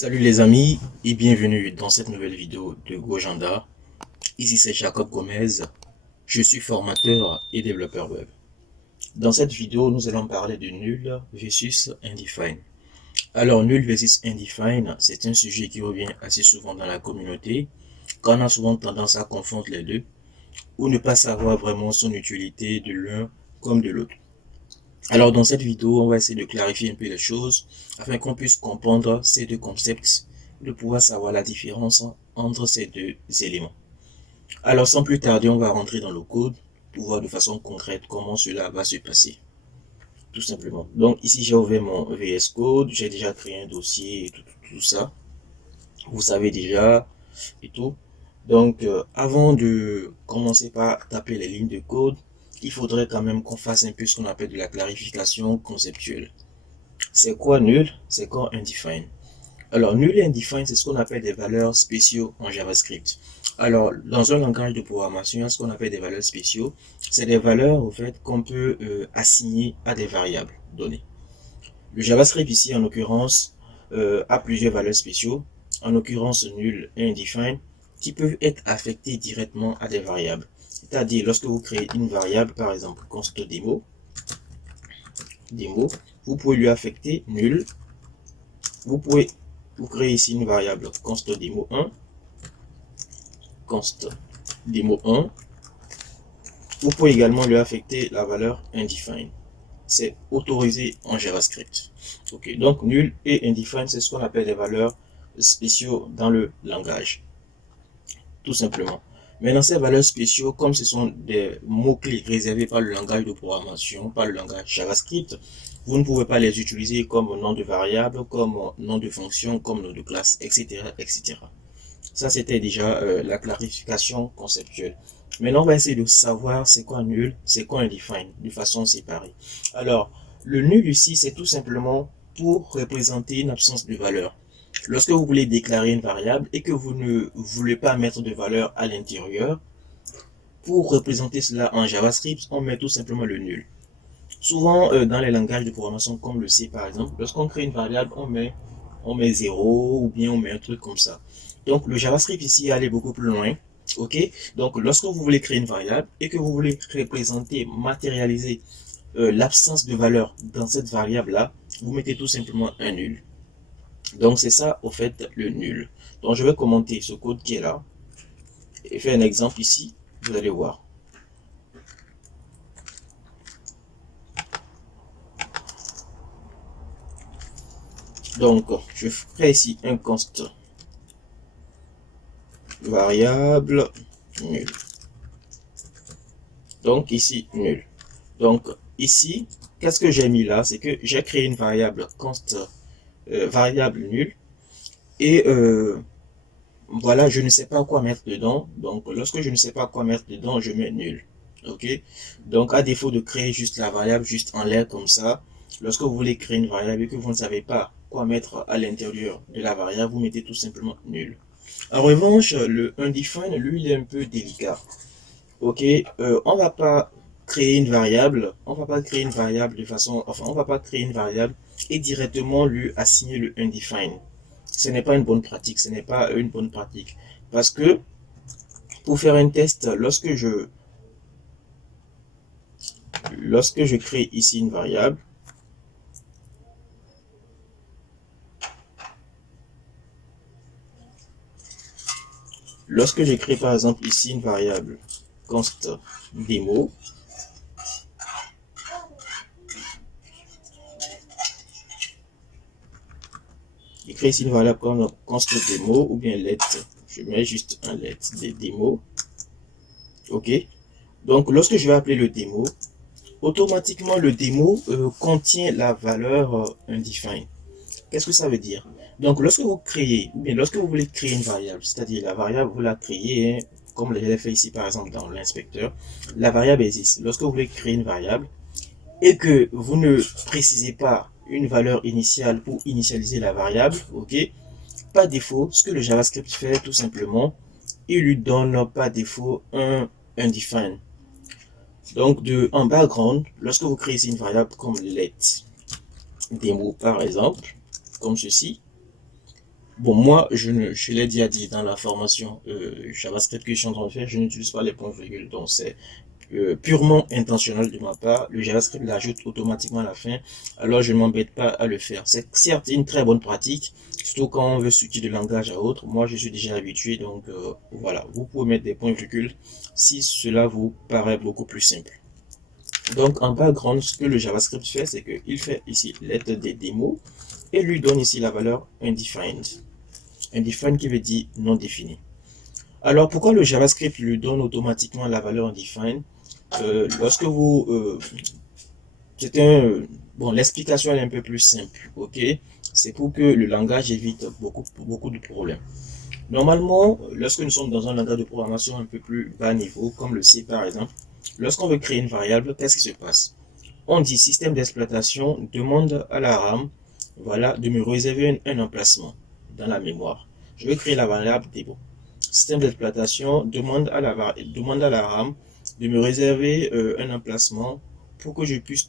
Salut les amis et bienvenue dans cette nouvelle vidéo de GoJanda. Ici c'est Jacob Gomez, je suis formateur et développeur web. Dans cette vidéo, nous allons parler de nul versus indefine. Alors nul versus indefine, c'est un sujet qui revient assez souvent dans la communauté, car on a souvent tendance à confondre les deux, ou ne pas savoir vraiment son utilité de l'un comme de l'autre. Alors dans cette vidéo, on va essayer de clarifier un peu les choses afin qu'on puisse comprendre ces deux concepts, de pouvoir savoir la différence entre ces deux éléments. Alors sans plus tarder, on va rentrer dans le code pour voir de façon concrète comment cela va se passer. Tout simplement. Donc ici j'ai ouvert mon VS Code, j'ai déjà créé un dossier et tout ça. Vous savez déjà et tout. Donc avant de commencer par taper les lignes de code, il faudrait quand même qu'on fasse un peu ce qu'on appelle de la clarification conceptuelle. C'est quoi nul? C'est quoi undefined? Alors, nul et undefined, c'est ce qu'on appelle des valeurs spéciaux en JavaScript. Alors, dans un langage de programmation, il y a ce qu'on appelle des valeurs spéciaux. C'est des valeurs, au fait, qu'on peut assigner à des variables données. Le JavaScript ici, en l'occurrence, a plusieurs valeurs spéciaux, en l'occurrence nul et undefined, qui peuvent être affectées directement à des variables. C'est-à-dire, lorsque vous créez une variable, par exemple, const démo, vous pouvez lui affecter nul. Vous créer ici une variable const démo 1, const démo 1. Vous pouvez également lui affecter la valeur undefined. C'est autorisé en JavaScript. Ok, donc nul et undefined, c'est ce qu'on appelle des valeurs spéciaux dans le langage. Tout simplement. Maintenant, ces valeurs spéciaux, comme ce sont des mots-clés réservés par le langage de programmation, par le langage JavaScript, vous ne pouvez pas les utiliser comme nom de variable, comme nom de fonction, comme nom de classe, etc. etc. Ça, c'était déjà la clarification conceptuelle. Maintenant, on va essayer de savoir c'est quoi nul, c'est quoi undefined, de façon séparée. Alors, le nul ici, c'est tout simplement pour représenter une absence de valeur. Lorsque vous voulez déclarer une variable et que vous ne voulez pas mettre de valeur à l'intérieur, pour représenter cela en JavaScript, on met tout simplement le nul. Souvent, dans les langages de programmation comme le C par exemple, lorsqu'on crée une variable, on met 0 ou bien on met un truc comme ça. Donc le JavaScript ici allait beaucoup plus loin. Ok, donc lorsque vous voulez créer une variable et que vous voulez représenter, matérialiser l'absence de valeur dans cette variable là, vous mettez tout simplement un nul. Donc c'est ça au fait le nul. Donc je vais commenter ce code qui est là et faire un exemple ici, vous allez voir. Donc je ferai ici un const variable nul. Donc ici nul. Donc ici, qu'est-ce que j'ai mis là? C'est que j'ai créé une variable const variable nul et voilà, je ne sais pas quoi mettre dedans. Donc lorsque je ne sais pas quoi mettre dedans, je mets nul. Ok, donc à défaut de créer juste la variable juste en l'air comme ça, lorsque vous voulez créer une variable et que vous ne savez pas quoi mettre à l'intérieur de la variable, vous mettez tout simplement nul. En revanche, le undefined, lui, il est un peu délicat. Ok, on va pas créer une variable, on va pas créer une variable de façon, enfin, on va pas créer une variable et directement lui assigner le undefined. Ce n'est pas une bonne pratique, ce n'est pas une bonne pratique. Parce que pour faire un test, lorsque je crée ici une variable, lorsque je crée par exemple ici une variable const démo, je crée ici une variable comme const démo ou bien let, je mets juste un let des démos. Ok, donc lorsque je vais appeler le démo, automatiquement le démo contient la valeur undefined. Qu'est-ce que ça veut dire? Donc lorsque vous créez, ou bien lorsque vous voulez créer une variable, c'est-à-dire la variable vous la créez, hein, comme je l'ai fait ici par exemple dans l'inspecteur, la variable existe. Lorsque vous voulez créer une variable et que vous ne précisez pas une valeur initiale pour initialiser la variable, ok, par défaut, ce que le JavaScript fait tout simplement, il lui donne par défaut un undefined. Donc en background, lorsque vous créez une variable comme let démo par exemple, comme ceci, Bon, moi, je l'ai déjà dit dans la formation JavaScript que je suis en train de faire, je n'utilise pas les points-virgules. Donc, c'est purement intentionnel de ma part. Le JavaScript l'ajoute automatiquement à la fin, alors je ne m'embête pas à le faire. C'est certes une très bonne pratique, surtout quand on veut switcher de langage à autre. Moi, je suis déjà habitué, donc voilà. Vous pouvez mettre des points-virgules si cela vous paraît beaucoup plus simple. Donc, en background, ce que le JavaScript fait, c'est qu'il fait ici l'aide des démos et lui donne ici la valeur undefined. Undefined qui veut dire non défini. Alors, pourquoi le JavaScript lui donne automatiquement la valeur undefined? Lorsque vous... bon, l'explication est un peu plus simple, ok? C'est pour que le langage évite beaucoup de problèmes. Normalement, lorsque nous sommes dans un langage de programmation un peu plus bas niveau, comme le C par exemple, lorsqu'on veut créer une variable, qu'est-ce qui se passe? On dit système d'exploitation demande à la RAM, voilà, de me réserver un emplacement dans la mémoire. Je vais créer la variable démo. Système d'exploitation demande à la RAM de me réserver un emplacement pour que je puisse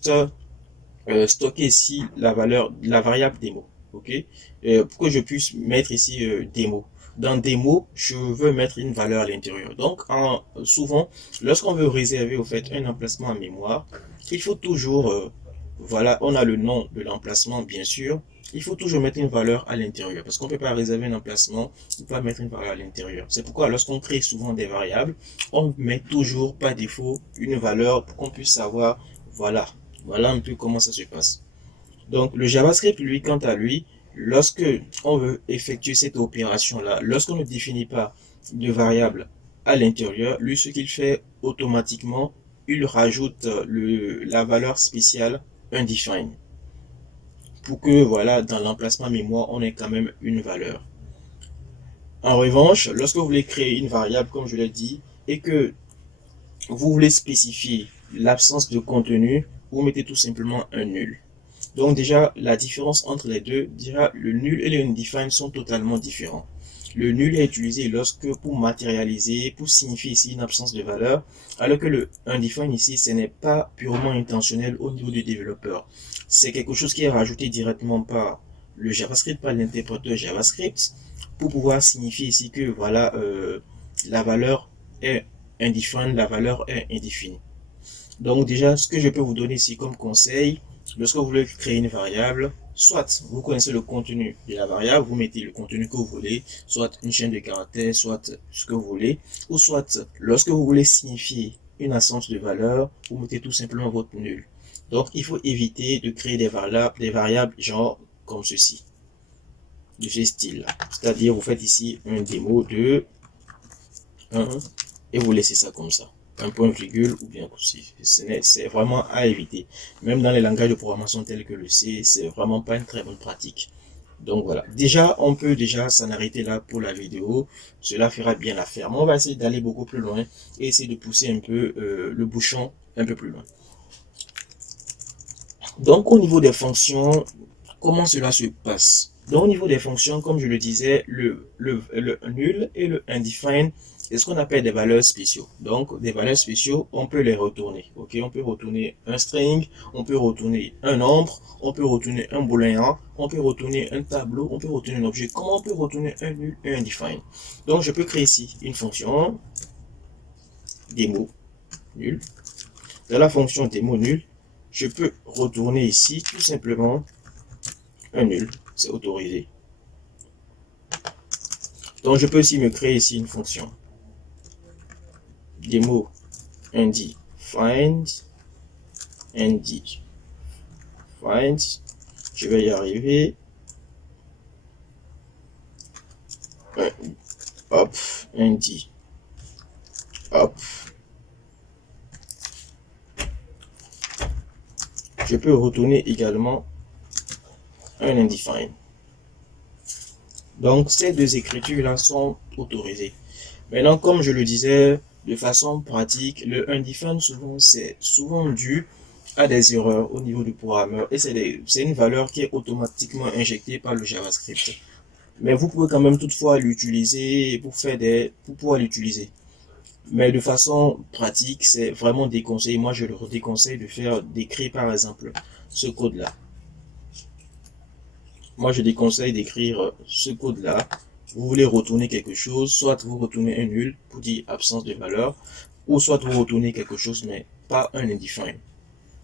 stocker ici la variable démo. Ok, pour que je puisse mettre ici démo. Dans démo, je veux mettre une valeur à l'intérieur. Donc, souvent, lorsqu'on veut réserver au fait un emplacement en mémoire, il faut toujours, voilà, on a le nom de l'emplacement, bien sûr. Il faut toujours mettre une valeur à l'intérieur parce qu'on ne peut pas réserver un emplacement ou pas mettre une valeur à l'intérieur. C'est pourquoi lorsqu'on crée souvent des variables, on met toujours par défaut une valeur pour qu'on puisse savoir, voilà, voilà un peu comment ça se passe. Donc le JavaScript, lui, quant à lui, lorsque on veut effectuer cette opération-là, lorsqu'on ne définit pas de variable à l'intérieur, lui, ce qu'il fait automatiquement, il rajoute la valeur spéciale undefined pour que, voilà, dans l'emplacement mémoire, on ait quand même une valeur. En revanche, lorsque vous voulez créer une variable, comme je l'ai dit, et que vous voulez spécifier l'absence de contenu, vous mettez tout simplement un nul. Donc déjà, la différence entre les deux, déjà le nul et le undefined sont totalement différents. Le nul est utilisé lorsque pour matérialiser, pour signifier ici une absence de valeur, alors que le undefined ici, ce n'est pas purement intentionnel au niveau du développeur. C'est quelque chose qui est rajouté directement par le JavaScript, par l'interpréteur JavaScript, pour pouvoir signifier ici que voilà, la valeur est undefined, la valeur est indéfinie. Donc déjà, ce que je peux vous donner ici comme conseil, lorsque vous voulez créer une variable, soit vous connaissez le contenu de la variable, vous mettez le contenu que vous voulez, soit une chaîne de caractères, soit ce que vous voulez, ou soit lorsque vous voulez signifier une absence de valeur, vous mettez tout simplement votre nul. Donc il faut éviter de créer des variables genre comme ceci, de ce style. C'est-à-dire vous faites ici un démo de 1 et vous laissez ça comme ça. Un point virgule ou bien aussi. C'est vraiment à éviter. Même dans les langages de programmation tels que le C, c'est vraiment pas une très bonne pratique. Donc voilà. Déjà, on peut déjà s'en arrêter là pour la vidéo. Cela fera bien l'affaire. Mais on va essayer d'aller beaucoup plus loin et essayer de pousser un peu le bouchon un peu plus loin. Donc au niveau des fonctions, comment cela se passe? Donc au niveau des fonctions, comme je le disais, le nul et le undefined, c'est ce qu'on appelle des valeurs spéciaux. Donc des valeurs spéciaux, on peut les retourner. Ok, on peut retourner un string, on peut retourner un nombre, on peut retourner un booléen, on peut retourner un tableau, on peut retourner un objet. Comment on peut retourner un nul et un undefined? Donc je peux créer ici une fonction démo nul. Dans la fonction démo nul, je peux retourner ici tout simplement un nul, c'est autorisé. Donc je peux aussi me créer ici une fonction démo undefined, je vais y arriver. Hop, hop. Je peux retourner également un undefined. Donc ces deux écritures là sont autorisées. Maintenant, comme je le disais, de façon pratique, le undefined souvent c'est souvent dû à des erreurs au niveau du programmeur et c'est une valeur qui est automatiquement injectée par le JavaScript. Mais vous pouvez quand même toutefois l'utiliser pour pouvoir l'utiliser. Mais de façon pratique, c'est vraiment déconseillé. Moi, je le déconseille d'écrire par exemple ce code-là. moi je déconseille d'écrire ce code-là. Vous voulez retourner quelque chose, soit vous retournez un nul pour dire absence de valeur, ou soit vous retournez quelque chose mais pas un undefined.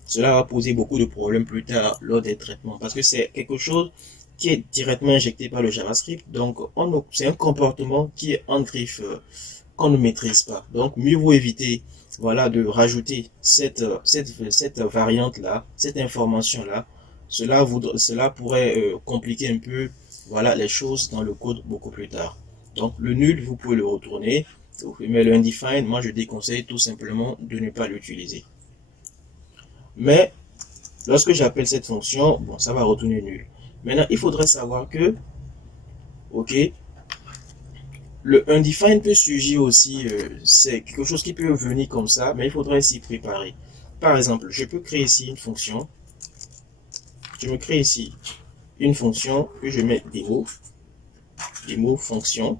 Cela va poser beaucoup de problèmes plus tard lors des traitements parce que c'est quelque chose qui est directement injecté par le JavaScript. Donc, c'est un comportement qui est en griffe qu'on ne maîtrise pas. Donc, mieux vaut éviter, voilà, de rajouter cette variante-là, cette information-là. Cela pourrait compliquer un peu, voilà, les choses dans le code beaucoup plus tard. Donc, le nul, vous pouvez le retourner. Mais le undefined, moi, je déconseille tout simplement de ne pas l'utiliser. Mais lorsque j'appelle cette fonction, bon, ça va retourner nul. Maintenant, il faudrait savoir que, ok, le undefined peut surgir aussi, c'est quelque chose qui peut venir comme ça, mais il faudrait s'y préparer. Par exemple, je peux créer ici une fonction. Je me crée ici une fonction que je mets démo fonction.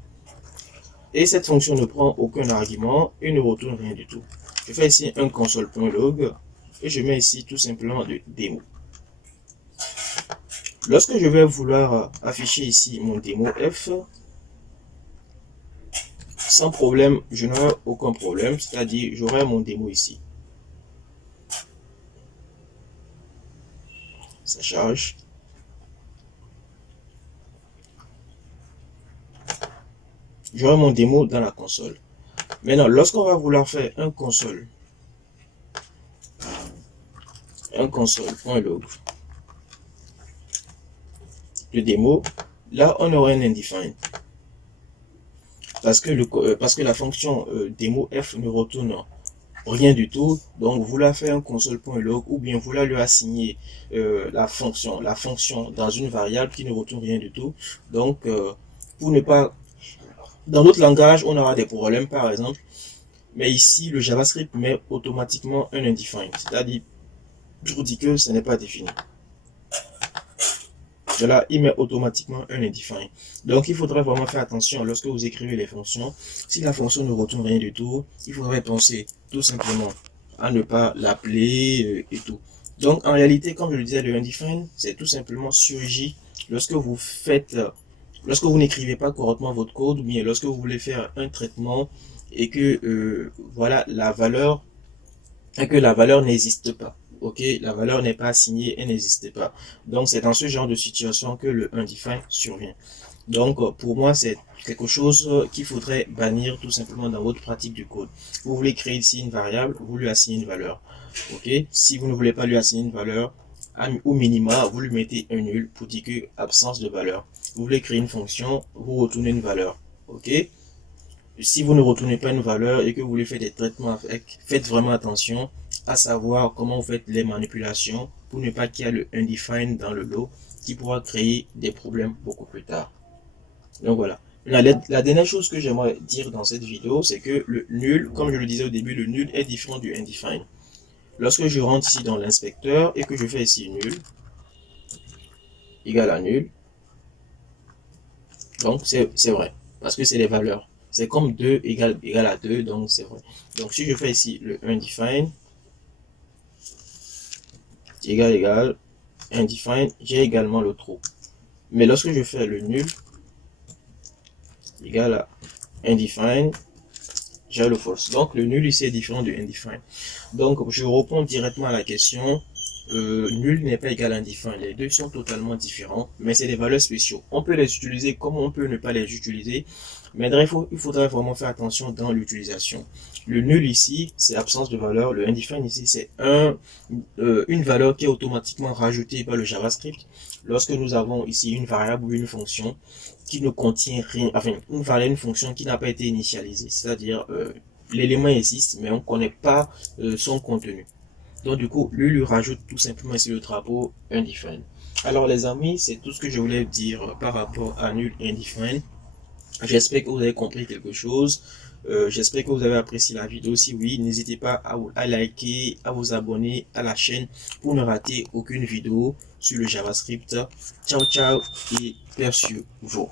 Et cette fonction ne prend aucun argument et ne retourne rien du tout. Je fais ici un console.log et je mets ici tout simplement de démo. Lorsque je vais vouloir afficher ici mon démo F, sans problème, je n'aurai aucun problème, c'est-à-dire j'aurai mon démo ici. Ça charge. J'aurai mon démo dans la console. Maintenant, lorsqu'on va vouloir faire un console.log de démo, là on aura un undefined. Parce que la fonction démo F ne retourne rien du tout. Donc vous la faites un console.log ou bien vous la lui assigner la fonction dans une variable qui ne retourne rien du tout. Donc pour ne pas, dans d'autres langages on aura des problèmes par exemple, mais ici le JavaScript met automatiquement un undefined, c'est-à-dire je vous dis que ce n'est pas défini. Là, il met automatiquement un undefined. Donc, il faudra vraiment faire attention lorsque vous écrivez les fonctions. Si la fonction ne retourne rien du tout, il faudrait penser tout simplement à ne pas l'appeler et tout. Donc, en réalité, comme je le disais, le undefined, c'est tout simplement surgit lorsque vous lorsque vous n'écrivez pas correctement votre code, ou bien lorsque vous voulez faire un traitement et que voilà la valeur n'existe pas. Ok, la valeur n'est pas assignée, elle n'existe pas. Donc c'est dans ce genre de situation que le undefined survient. Donc pour moi c'est quelque chose qu'il faudrait bannir tout simplement dans votre pratique du code. Vous voulez créer ici une variable, vous lui assignez une valeur. Ok, si vous ne voulez pas lui assigner une valeur, au minima vous lui mettez un nul pour dire que absence de valeur. Vous voulez créer une fonction, vous retournez une valeur. Ok, si vous ne retournez pas une valeur et que vous voulez faire des traitements avec, faites vraiment attention à savoir comment vous faites les manipulations pour ne pas qu'il y ait le undefined dans le lot qui pourra créer des problèmes beaucoup plus tard. Donc voilà. La dernière chose que j'aimerais dire dans cette vidéo, c'est que le nul, comme je le disais au début, le nul est différent du undefined. Lorsque je rentre ici dans l'inspecteur et que je fais ici nul égale à nul, donc c'est vrai, parce que c'est les valeurs. C'est comme 2 égale à 2, donc c'est vrai. Donc si je fais ici le undefined, égal, undefined, j'ai également le true. Mais lorsque je fais le nul, égal à undefined, j'ai le false. Donc le nul ici est différent du undefined. Donc je réponds directement à la question. Nul n'est pas égal à undefined. Les deux sont totalement différents, mais c'est des valeurs spéciaux. On peut les utiliser comme on peut ne pas les utiliser. Mais il faudrait vraiment faire attention dans l'utilisation. Le nul ici, c'est absence de valeur. Le undefined ici, c'est une valeur qui est automatiquement rajoutée par le JavaScript lorsque nous avons ici une variable ou une fonction qui ne contient rien, enfin une fonction qui n'a pas été initialisée. C'est-à-dire l'élément existe, mais on ne connaît pas son contenu. Donc du coup, lui rajoute tout simplement ici le drapeau undefined. Alors les amis, c'est tout ce que je voulais dire par rapport à nul et undefined. J'espère que vous avez compris quelque chose. J'espère que vous avez apprécié la vidéo. Si oui, n'hésitez pas à liker, à vous abonner à la chaîne pour ne rater aucune vidéo sur le JavaScript. Ciao, ciao et perçu vous.